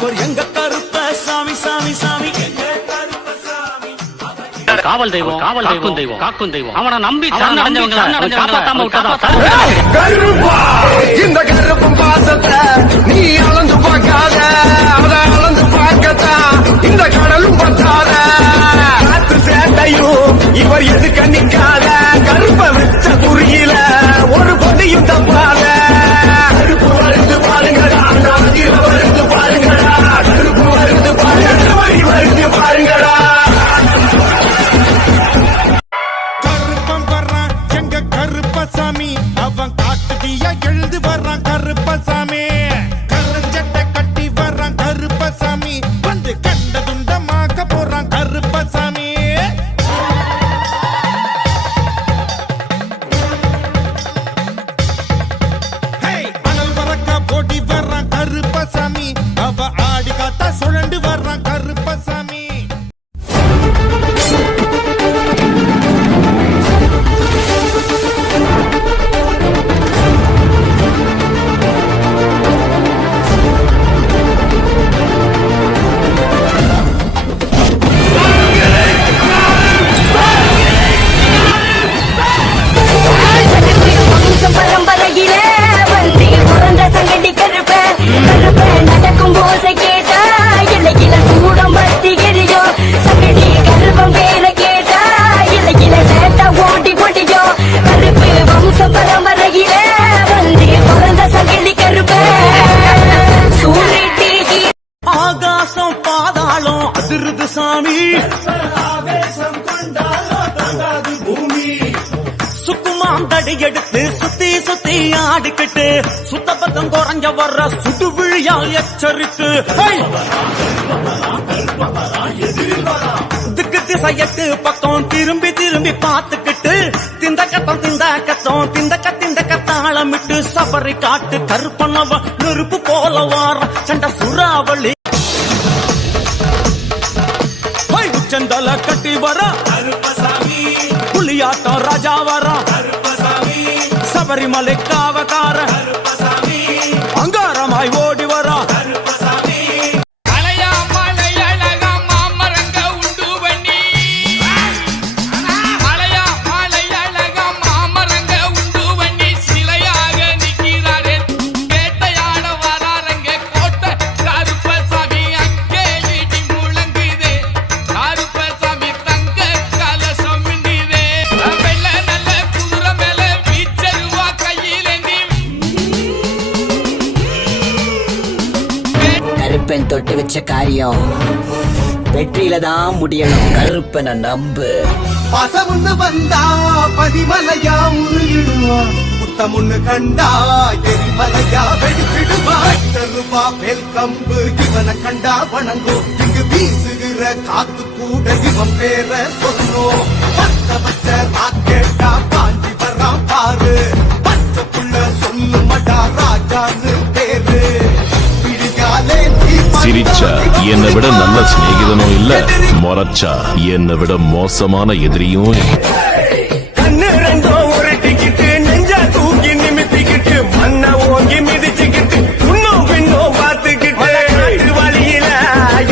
அவர் எங்க கருப்பசாமி சாமி சாமி காவல் தெய்வம் காக்கும் தெய்வம் காக்கும் தெய்வம் அவனை நம்பி சரணடைஞ்சவங்களை காப்பாத்தாம விட்டதா இந்த கருப்பும் பாசத்தை நீ அளந்து பார்க்காத அதை அளந்து பார்க்கத்தான் இந்த கடலும் பத்தாத காத்து சேட்டையும் இவர் எதுக்க நிக்காத கருப்ப வச்ச குறியில ஒரு பொடியும் தப்பாத கருப்பு வருது பாருங்கடா வருது பாருங்கடா கருப்பு வருது பாருங்கடா வருது பாருங்கடா கருப்பசாமி அவன் காட்டுதியா எழுந்து வர்றான் கருப்பசாமி கருஞ்சட்டை கட்டி வர்றான் கருப்பசாமி வந்து கண்ட துண்டமாக்க போறான் கருப்பசாமி அனல் பறக்க போட்டி வர்றான் கருப்பசாமி அவ ஆடி காத்தா சுழண்டு வர்றான் கருப்பசாமி ஆகாசம் பாதாளம் அதிருது சாமி ஆவேசம் கொண்டாடு பூமி சுக்குமாம் தடி எடுத்து சுத்தி சுத்தி ஆடிக்கிட்டு சுத்த பக்கம் குறைஞ்ச வர்ற சுட்டு விழியால் எச்சரித்து திக்கு திசையட்டு பக்கம் திரும்பி திரும்பி பார்த்துக்கிட்டு திந்த கத்தாளமிட்டு சபரி காட்டு கருப்பனவ நெருப்பு போல வார சண்ட சுறாவளி உச்சந்தல கட்டி வர கருப்பசாமி புலியாட்டம் ராஜா வர கருப்பசாமி சபரிமலை காவக்கார கருப்பசாமி அங்காரமாய் ஓடி வர தொட்டு வச்ச காரியம் வெற்றியில தான் முடியணும் கருப்பனை நம்பு பசமுன்னு வந்தா பதிமலையா உருகிடுவான் புத்தமுன்னு கண்டா எரிமலையா வெடிச்சிடுவான் ரூபா மேல் கம்பு இவனை கண்டா வணங்கும் இங்கு வீசுகிற காத்து கூட இவன் பேர சொல்லும் பத்த பச்ச ராக்கெட்டா பாஞ்சி வர்றான் பாரு பச்சை புள்ள சொல்லு மடா ராஜான்னு பேரு சிரிச்சா என்னை விட நல்ல சிநேகிதனும் இல்ல மொரச்சா என்னை விட மோசமான எதிரியும் கண்ணு ரெண்டோ உருட்டிக்கிட்டு நெஞ்சா தூக்கி நிமித்திக்கிட்டு மண்ண ஓங்கி மிதிச்சுக்கிட்டு முன்னோ பின்னோ பார்த்துக்கிட்டு வழியில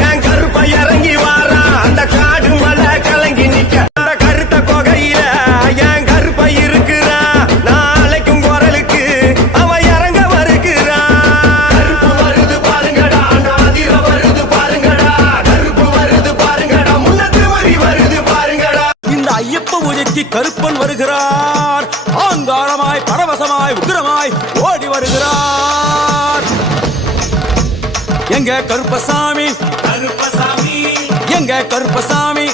என் கருப்பை இறங்கி வாரா அந்த காடு மலை கலங்கி நிக்க அந்த கருத்த கொகையில என் கருப்பை இருக்கிறா நாளைக்கும் குரலுக்கு அவ இறங்க வருகிறான் கருப்பு வருது பாருங்கடா நாதிர வருது பாருங்கடா கருப்பு வருது பாருங்கடா முன்னத்து வரி வருது பாருங்கடா இந்த ஐயப்ப பூஜைக்கு கருப்பன் வருகிறார் ஆங்காரமாய் பரவசமாய் உக்கிரமாய் ஓடி வருகிறார் எங்க கருப்பசாமி கருப்பசாமி எங்க கருப்பசாமி